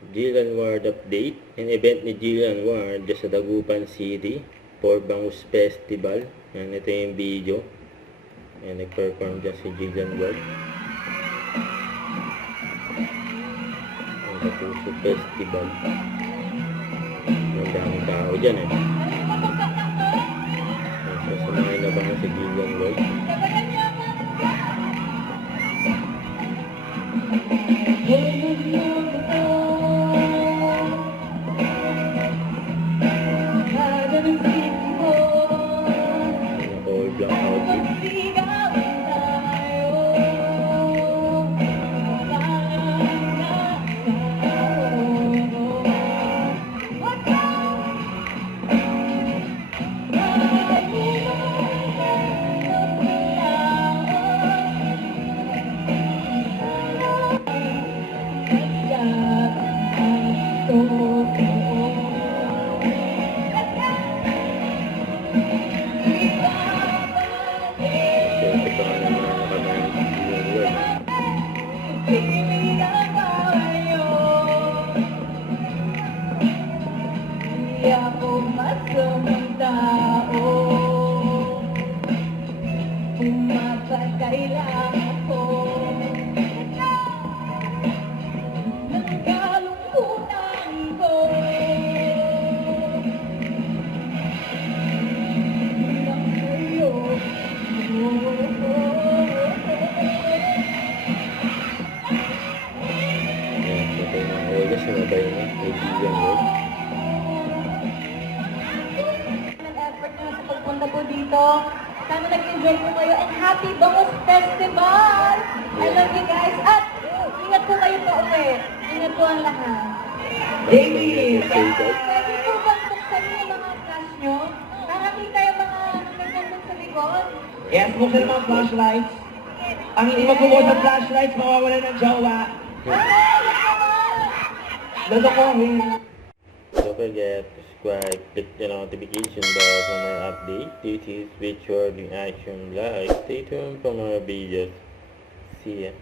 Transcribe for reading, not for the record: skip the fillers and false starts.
Jillian Ward update. Yung event ni Jillian Ward sa Dagupan City for Bangus Festival. Yan, ito yung video. Yan, nag-perform dyan si Jillian Ward. Ang Kapuso Festival. Ang daming tao dyan eh. Sasamahin na ba si Jillian Ward? All black outfit. Hindi ako masamang tao, pumapatay lang ako ng kalungkutan ko. Lang sa'yo. Patay na ako. Kasi mabay na. May Jillian Ward. Effort nyo sa pagpunta po dito. Sana nag-enjoy po kayo and happy Bangus Festival! I love you guys. At ingat po kayo pa uwi. Ingat po ang lahat. David! Pwede po bang buksan yung mga flash nyo? Para kita yung mga nagkakasal sa likod. Yes, buksan ang mga flashlights. Ang hindi magbubuo ng flashlights, mawawala ng jowa. Lodokohin. Don't forget to subscribe, click the notification bell for more updates. This is Which World in Action Live. Stay tuned for more videos. See ya.